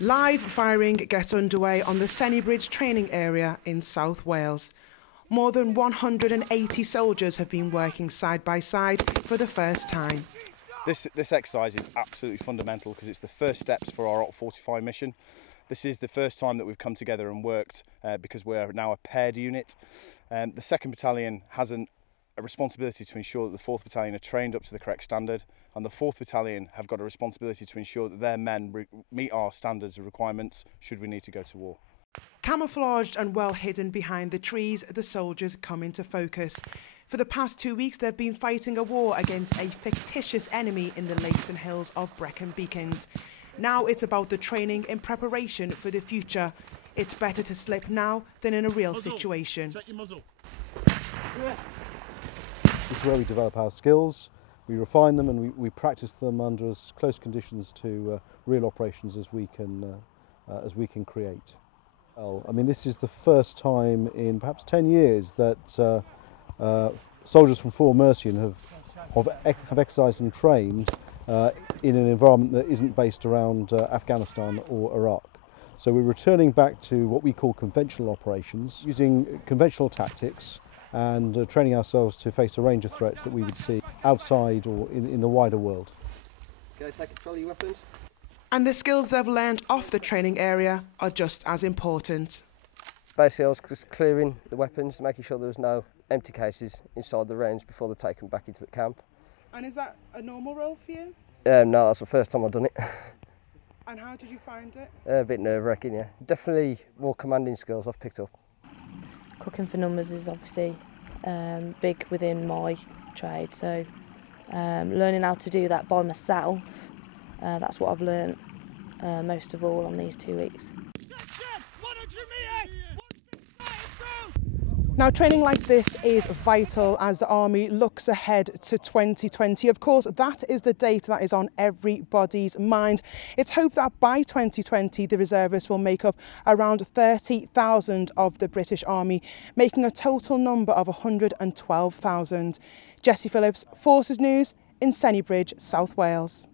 Live firing gets underway on the Sennybridge training area in South Wales. More than 180 soldiers have been working side by side for the first time. This exercise is absolutely fundamental because it's the first steps for our Fortify mission. This is the first time that we've come together and worked because we're now a paired unit. The 2nd Battalion has a responsibility to ensure that the 4th Battalion are trained up to the correct standard, and the 4th Battalion have got a responsibility to ensure that their men meet our standards and requirements should we need to go to war. Camouflaged and well hidden behind the trees, the soldiers come into focus. For the past 2 weeks, they've been fighting a war against a fictitious enemy in the lakes and hills of Brecon Beacons. Now it's about the training in preparation for the future. It's better to slip now than in a real situation. Check your muzzle. This is where we develop our skills, we refine them, and we practice them under as close conditions to real operations as we can create. Well, I mean, this is the first time in perhaps 10 years that soldiers from Fort Mercian have exercised and trained in an environment that isn't based around Afghanistan or Iraq. So we're returning back to what we call conventional operations, using conventional tactics and training ourselves to face a range of threats that we would see outside or in the wider world. Okay, take control of your weapons. And the skills they've learned off the training area are just as important. Basically, I was just clearing the weapons, making sure there was no empty cases inside the range before they're taken back into the camp. And is that a normal role for you? No, that's the first time I've done it. And how did you find it? A bit nerve-wracking, yeah. Definitely more commanding skills I've picked up. Cooking for numbers is obviously big within my trade, so learning how to do that by myself, that's what I've learnt most of all on these 2 weeks. Now, training like this is vital as the Army looks ahead to 2020. Of course, that is the date that is on everybody's mind. It's hoped that by 2020, the reservists will make up around 30,000 of the British Army, making a total number of 112,000. Jessie Phillips, Forces News in Sennybridge, South Wales.